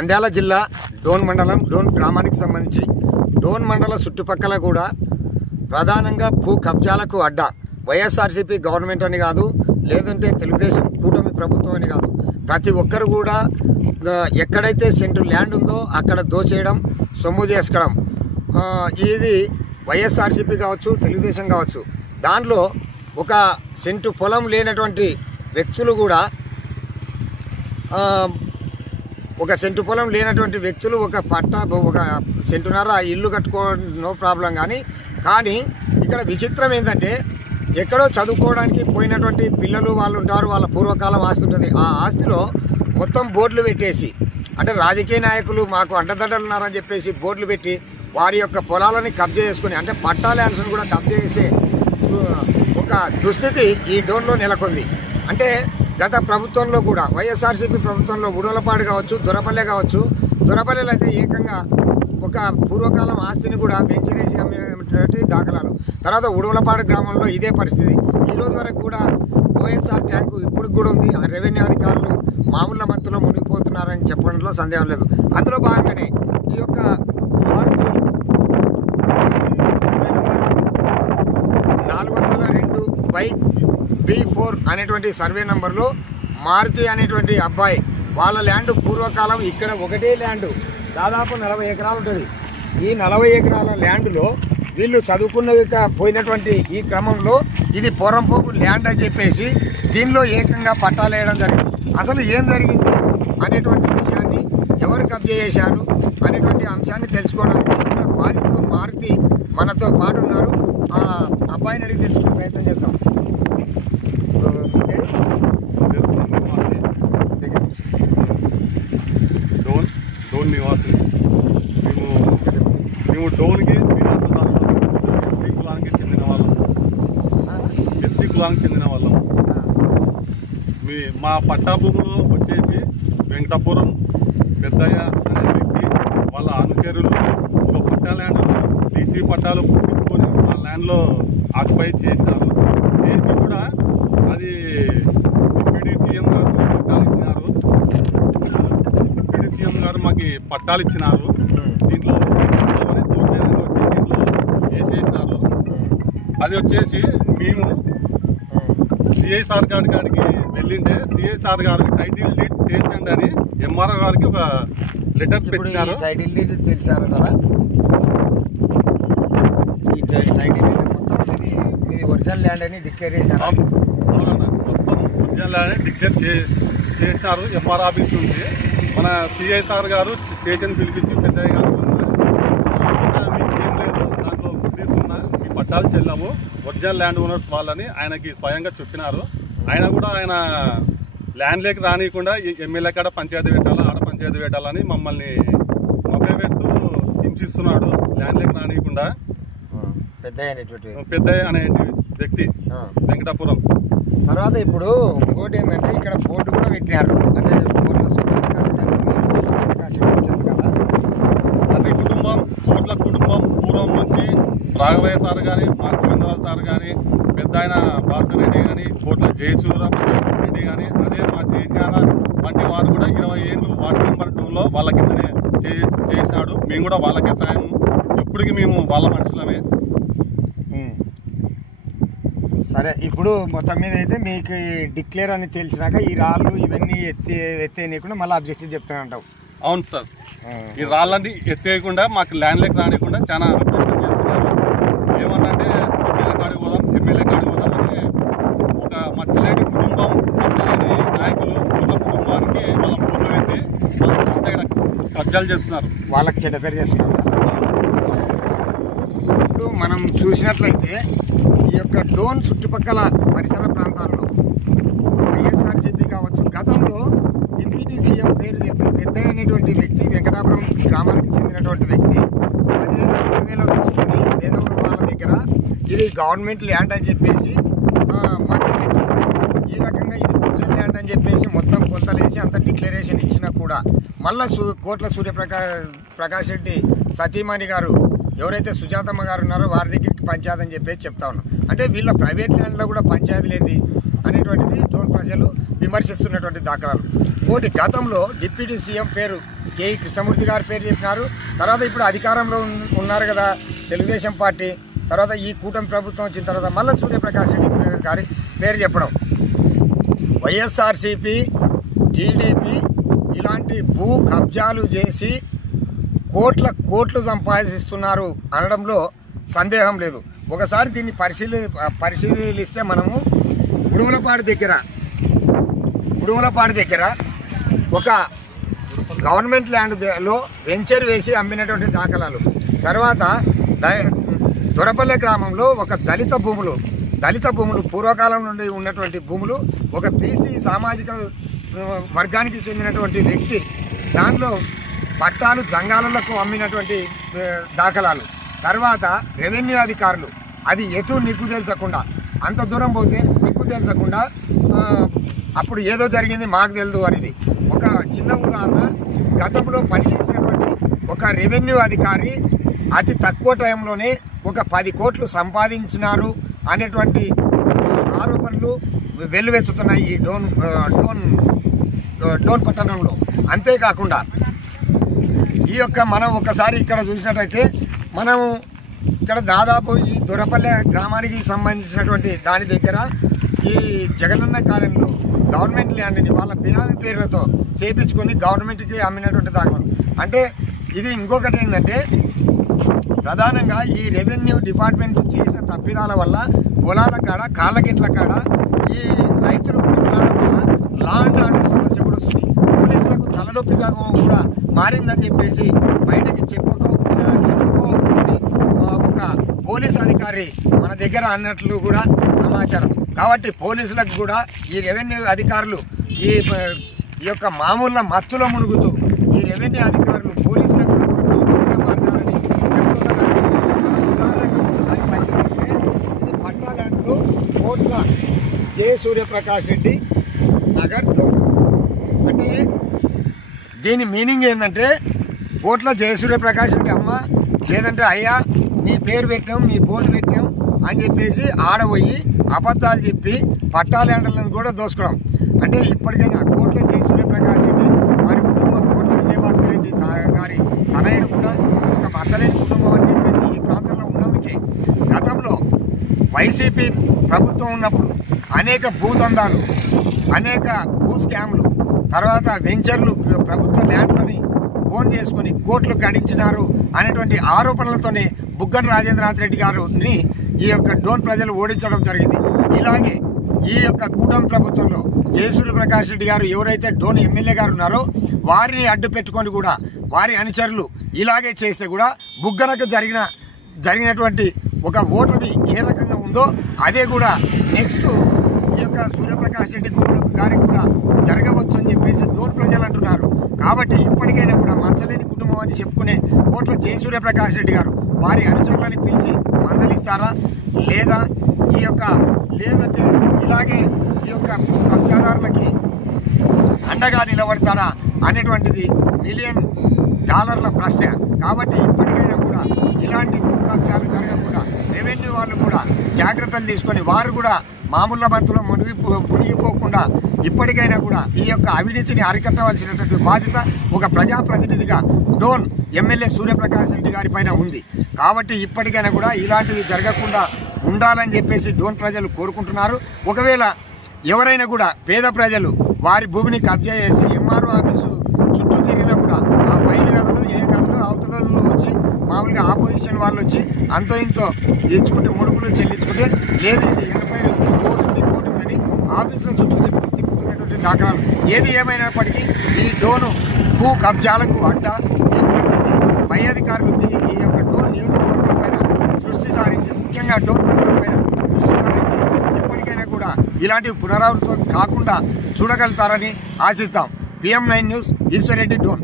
నంద్యాల జిల్లా డోన్ మండలం డోన్ గ్రామానికి సంబంధించి డోన్ మండల చుట్టుపక్కల కూడా ప్రధానంగా భూ కబ్జాలకు అడ్డా వైఎస్ఆర్సీపీ గవర్నమెంట్ అని కాదు, లేదంటే తెలుగుదేశం కూటమి ప్రభుత్వం అని కాదు, ప్రతి ఒక్కరు కూడా ఎక్కడైతే సెంటు ల్యాండ్ ఉందో అక్కడ దోచేయడం, సొమ్ము చేసుకోవడం, ఇది వైఎస్ఆర్సీపీ కావచ్చు, తెలుగుదేశం కావచ్చు. దాంట్లో ఒక సెంటు పొలం లేనటువంటి వ్యక్తులు కూడా ఒక సెంటు పొలం లేనటువంటి వ్యక్తులు ఒక సెంటున్నర ఇల్లు కట్టుకోవడం నో ప్రాబ్లం. కానీ ఇక్కడ విచిత్రం ఏంటంటే ఎక్కడో చదువుకోవడానికి పోయినటువంటి పిల్లలు వాళ్ళు ఉంటారు, వాళ్ళ పూర్వకాలం ఆస్తి ఉంటుంది. ఆ ఆస్తిలో మొత్తం బోర్డులు పెట్టేసి, అంటే రాజకీయ నాయకులు మాకు అండదండలు ఉన్నారని చెప్పేసి బోర్డులు పెట్టి వారి యొక్క పొలాలని కబ్జా చేసుకుని, అంటే పట్టా ల్యాండ్స్ను కూడా కబ్జా చేసే ఒక దుస్థితి ఈ డోన్లో నెలకొంది. అంటే గత ప్రభుత్వంలో కూడా వైఎస్ఆర్సీపీ ప్రభుత్వంలో ఉడవలపాడు కావచ్చు, దొరపల్లె కావచ్చు, దొరపల్లెలో అయితే ఏకంగా ఒక పూర్వకాలం ఆస్తిని కూడా పెంచిరేసి అమ్మినటువంటి దాఖలాలు. తర్వాత ఉడవలపాడు గ్రామంలో ఇదే పరిస్థితి. ఈ రోజు వరకు కూడా ఓఎస్ఆర్ ట్యాంకు ఇప్పుడు కూడా ఉంది. రెవెన్యూ అధికారులు మామూలు మత్తులో మునిగిపోతున్నారని చెప్పడంలో సందేహం లేదు. అందులో భాగంగానే ఈ యొక్క 402/B4 అనేటువంటి సర్వే నంబర్లో మారుతి అనేటువంటి అబ్బాయి వాళ్ళ ల్యాండ్ పూర్వకాలం ఇక్కడ ఒకటే ల్యాండ్ దాదాపు 40 ఎకరాలు ఉంటుంది. ఈ 40 ఎకరాల ల్యాండ్లో వీళ్ళు చదువుకున్న పోయినటువంటి ఈ క్రమంలో ఇది పొరంపోకు ల్యాండ్ అని చెప్పేసి దీనిలో ఏకంగా పట్టాలు వేయడం జరిగింది. అసలు ఏం జరిగింది అనేటువంటి విషయాన్ని, ఎవరు కబ్జా చేశారు అనేటువంటి అంశాన్ని తెలుసుకోవడానికి ఇక్కడ బాధితుడు మారుతి మనతో పాటు ఉన్నారు. ఆ అబ్బాయిని అడిగి తెలుసుకునే ప్రయత్నం చేస్తాం. డోన్ నివాసి మేము డోన్కి ఎస్సీ కులానికి చెందిన వాళ్ళం. మా పట్టా భూములు వచ్చేసి వెంకటాపురం పెద్దయ్య అనే వ్యక్తి వాళ్ళ అనుచరులు ఒక పట్టా ల్యాండ్ డీసీ పట్టాలు పుట్టించుకొని ఆ ల్యాండ్లో ఆక్యుపై చేశారు. చేసి కూడా అది డిప్యూటీ సీఎం గారు పట్టాలు ఇచ్చినారు. డిప్యూటీ సీఎం గారు మాకు పట్టాలు ఇచ్చినారు. దీంట్లో దౌర్జన్యంగా వచ్చి దీంట్లో వేసేసినారు. అది వచ్చేసి మేము సిఐ సార్ కాడికి వెళ్ళింటే సిఐ సార్ గారు టైటిల్ డీడ్ తేల్చండి అని ఎంఆర్ఓ గారికి ఒక లెటర్ పెట్టినారు. టైటిల్ డీడ్ తెలిసారు కదా, ఈ టైటిల్ ఇది ఒరిజినల్ ల్యాండ్ అని డిక్లేర్ చేశారు. అవునన్నా, మొత్తం ఒరిజినల్ ల్యాండ్ అని డిక్లేర్ చేశారు. ఎంఆర్ ఆఫీస్ నుంచి మన సిఐ సార్ గారు స్టేషన్ పిలిపించి పెద్దయ్య గారు దాంట్లో తీసుకున్న మీ పట్టాలు చెల్లాము, ఒరిజినల్ ల్యాండ్ ఓనర్స్ వాళ్ళని ఆయనకి స్వయంగా చెప్పినారు. ఆయన కూడా ఆయన ల్యాండ్ లేక రానియకుండా ఎమ్మెల్యే కాడ పంచాయతీ పెట్టాలా, ఆడ పంచాయతీ పెట్టాలని మమ్మల్ని మభ్యపెడుతూ హింసిస్తున్నాడు. ల్యాండ్ లేక రానియకుండా పెద్దయ్య అనే వ్యక్తి వెంకటాపురం. తర్వాత ఇప్పుడు ఇంకోటి ఏంటంటే ఇక్కడ బోర్డు కూడా పెట్టినారు. అంటే అది కోట్ల కుటుంబం పూర్వం నుంచి రాఘవయ్య సార్ కానీ, మా గోవిందరావు సార్ కానీ, పెద్ద ఆయన భాస్కర్ రెడ్డి కానీ, కోట్ల జయసూరం రెడ్డి కానీ, అదే మా జయచాన వంటి వారు కూడా 20 ఏళ్ళు వార్డు నెంబర్ 2లో వాళ్ళ కిందనే చేశాడు. మేము కూడా వాళ్ళకే సాయం, ఇప్పటికి మేము వాళ్ళ మనుషులమే. సరే, ఇప్పుడు మొత్తం మీద అయితే మీకు డిక్లేర్ అని తెలిసినాక ఈ రాళ్ళు ఇవన్నీ ఎత్తేయకుండా మళ్ళీ అబ్జెక్షన్ చెప్తానంటావు. అవును సార్, ఈ రాళ్ళని ఎత్తేయకుండా మాకు ల్యాండ్ లేక రానియకుండా చాలా అబ్జెక్షన్ చేస్తున్నారు. ఏమన్నంటే ఎమ్మెల్యే కాడికి పోదాం అని ఒక మచ్చలేని కుటుంబం, మచ్చలేని నాయకులు ఒక కుటుంబానికి వాళ్ళ పూర్లు పెట్టి వాళ్ళ కబ్జాలు చేస్తున్నారు, వాళ్ళకి చెడ్డ పేరు చేస్తున్నారు. ఇప్పుడు మనం చూసినట్లయితే ఈ యొక్క డోన్ చుట్టుపక్కల పరిసర ప్రాంతాల్లో వైఎస్ఆర్సీపీ కావచ్చు, గతంలో డిప్యూటీ సీఎం పేరు చెప్పి పెద్ద అనేటువంటి వ్యక్తి వెంకటాపురం గ్రామానికి చెందినటువంటి వ్యక్తి 10,000-20,000 తీసుకొని పేదవాళ్ళ వాళ్ళ దగ్గర ఇది గవర్నమెంట్ ల్యాండ్ అని చెప్పేసి మధ్యపెట్టి ఈ రకంగా ఇది ఒరిజినల్ ల్యాండ్ అని చెప్పేసి మొత్తం కొంతలేసి అంత డిక్లరేషన్ ఇచ్చినా కూడా మళ్ళా కోట్ల సూర్యప్రకాష్ రెడ్డి సతీమణి గారు ఎవరైతే సుజాతమ్మ గారు ఉన్నారో వారి దగ్గరికి పంచాయతీ అని చెప్పేసి చెప్తా ఉన్నాం. అంటే వీళ్ళ ప్రైవేట్ ల్యాండ్లో కూడా పంచాయతీ లేదు అనేటువంటిది డోన్ ప్రజలు విమర్శిస్తున్నటువంటి దాఖలాలు. ఇంకోటి, గతంలో డిప్యూటీ సీఎం పేరు కేఈ కృష్ణమూర్తి గారి పేరు చెప్పినారు. తర్వాత ఇప్పుడు అధికారంలో ఉన్నారు కదా తెలుగుదేశం పార్టీ, తర్వాత ఈ కూటమి ప్రభుత్వం వచ్చిన తర్వాత మళ్ళీ సూర్యప్రకాష్ రెడ్డి గారి పేరు చెప్పడం. వైఎస్ఆర్సీపీ, టీడీపీ ఇలాంటి భూ కబ్జాలు చేసి కోట్లు సంపాదిస్తున్నారు అనడంలో సందేహం లేదు. ఒకసారి దీన్ని పరిశీలిస్తే మనము ఉడుమలపాడు దగ్గర ఒక గవర్నమెంట్ ల్యాండ్లో వెంచర్ వేసి అమ్మినటువంటి దాఖలాలు, తర్వాత దొరపల్లె గ్రామంలో ఒక దళిత భూములు పూర్వకాలం నుండి ఉన్నటువంటి భూములు ఒక బీసీ సామాజిక వర్గానికి చెందినటువంటి వ్యక్తి దానిలో పట్టాలు జంగాలకు అమ్మినటువంటి దాఖలాలు, తర్వాత రెవెన్యూ అధికారులు అది ఎటు నిగ్గు తెలుసకుండా అంత దూరం పోతే నిగ్గు తెలుసకుండా అప్పుడు ఏదో జరిగింది మాకు తెలియదు అనేది ఒక చిన్న ఉదాహరణ. గతంలో పనిచేసినటువంటి ఒక రెవెన్యూ అధికారి అతి తక్కువ టైంలోనే ఒక 10 కోట్లు సంపాదించినారు అనేటువంటి ఆరోపణలు వెల్లువెత్తుతున్నాయి ఈ డోన్ పట్టణంలో. అంతేకాకుండా ఈ యొక్క మనం ఒకసారి ఇక్కడ చూసినట్టయితే మనము ఇక్కడ దాదాపు ఈ దొరపల్లె గ్రామానికి సంబంధించినటువంటి దాని దగ్గర ఈ జగనన్న కాలంలో గవర్నమెంట్ ల్యాండ్ని వాళ్ళ బినామీ పేర్లతో చేయించుకొని గవర్నమెంట్కి అమ్మినటువంటి దాఖలు. అంటే ఇది ఇంకొకటి ఏంటంటే ప్రధానంగా ఈ రెవెన్యూ డిపార్ట్మెంట్ చేసిన తప్పిదాల వల్ల పొలాల కాడ కాళ్ళగిట్ల కాడ ఈ రైతులు కొట్లాడడం వల్ల లా అండ్ ఆర్డర్ సమస్య కూడా వస్తుంది. పోలీసులకు తలనొప్పిగా కూడా మారిందని చెప్పేసి బయటకి చెప్పుకోని ఒక పోలీస్ అధికారి మన దగ్గర అన్నట్లు కూడా సమాచారం. కాబట్టి పోలీసులకు కూడా ఈ రెవెన్యూ అధికారులు ఈ యొక్క మామూలు మత్తులో మునుగుతూ ఈ రెవెన్యూ అధికారులు పోలీసులకు కూడా ఒక తలనొప్పిగా మారినారని చెప్తున్నారు. ఉదాహరణకు ఒకసారి పరిశీలిస్తే ఇది పట్టాలంటూ కోట్ల జె సూర్యప్రకాష్ రెడ్డి నగర్ డోన్. అంటే దీని మీనింగ్ ఏంటంటే కోట్ల జె సూర్యప్రకాష్ రెడ్డి అమ్మ లేదంటే అయ్యా నీ పేరు పెట్టాం మీ బోర్డు పెట్టాం అని చెప్పేసి ఆడబోయి అబద్ధాలు చెప్పి పట్టాలంటలను కూడా దోసుకోవడం. అంటే ఇప్పటికైనా కోట్ల జె సూర్యప్రకాష్ రెడ్డి వారి కుటుంబం కోట్ల విజయభాస్కర్ రెడ్డి గారి తనయుడు కూడా ఒక మచ్చలేని కుటుంబం అని చెప్పేసి ఈ ప్రాంతంలో ఉన్నందుకే గతంలో వైసీపీ ప్రభుత్వం ఉన్నప్పుడు అనేక భూదందాలు, అనేక భూ స్కామ్లు, తర్వాత వెంచర్లు ప్రభుత్వ ల్యాండ్లని ఫోన్ చేసుకుని కోట్లు గడించినారు అనేటువంటి ఆరోపణలతోనే బుగ్గన రాజేంద్రనాథ్ రెడ్డి గారిని ఈ యొక్క డోన్ ప్రజలు ఓడించడం జరిగింది. ఇలాగే ఈ యొక్క కూటమి ప్రభుత్వంలో జె సూర్యప్రకాష్ రెడ్డి గారు ఎవరైతే డోన్ ఎమ్మెల్యే గారు ఉన్నారో వారిని అడ్డు పెట్టుకొని కూడా వారి అనుచరులు ఇలాగే చేస్తే కూడా బుగ్గనకు జరిగినటువంటి ఒక ఓటమి ఏ రకంగా ఉందో అదే కూడా నెక్స్ట్ ఈ యొక్క సూర్యప్రకాష్ రెడ్డి గారికి కూడా జరగవచ్చు అని చెప్పేసి డోన్ ప్రజలు అంటున్నారు. కాబట్టి ఇప్పటికైనా కూడా మచ్చలేని కుటుంబం అని చెప్పుకునే కోట్ల జె సూర్యప్రకాష్ రెడ్డి గారు వారి అనుచరులని పిలిచి మందలిస్తారా లేదంటే ఇలాగే ఈ యొక్క కబ్జాదారులకి అండగా నిలబడతారా అనేటువంటిది $1 మిలియన్ ప్రశ్న. కాబట్టి ఇప్పటికైనా కూడా ఇలాంటి కబ్జాలు జరగకుండా రెవెన్యూ వాళ్ళు కూడా జాగ్రత్తలు తీసుకొని వారు కూడా మామూలు మత్తులో మునిగిపోకుండా ఇప్పటికైనా కూడా ఈ యొక్క అవినీతిని అరికట్టవలసినటువంటి బాధ్యత ఒక ప్రజాప్రతినిధిగా డోన్ ఎమ్మెల్యే సూర్యప్రకాష్ రెడ్డి గారి పైన ఉంది. కాబట్టి ఇప్పటికైనా కూడా ఇలాంటివి జరగకుండా ఉండాలని చెప్పేసి డోన్ ప్రజలు కోరుకుంటున్నారు. ఒకవేళ ఎవరైనా కూడా పేద ప్రజలు వారి భూమిని కబ్జా చేసి ఎంఆర్ఓ ఆఫీసు చుట్టూ తిరిగినా కూడా ఆ ఫైల్ గదులు ఏ గదులు అవతలలో వచ్చి మామూలుగా ఆపోజిషన్ వాళ్ళు వచ్చి అంతో ఇంతో తెచ్చుకుంటే ముడుపులు చెల్లించుకుంటే లేదు ఇది 80 కోటు ఉందని ఆఫీసుల చుట్టూ తిప్పుతున్నటువంటి దాఖలాలు. ఏది ఏమైనప్పటికీ ఈ డోను భూ కబ్జాలకు అడ్డ పై అధికారులు ఈ యొక్క డోన్ నియోజకవర్గం పైన దృష్టి సారించి ముఖ్యంగా డోన్ మండలం పైన దృష్టి సారించి ఇప్పటికైనా కూడా ఇలాంటివి పునరావృతం కాకుండా చూడగలుగుతారని ఆశిస్తాం. PM9 news Eeshwar Reddy, Dhone.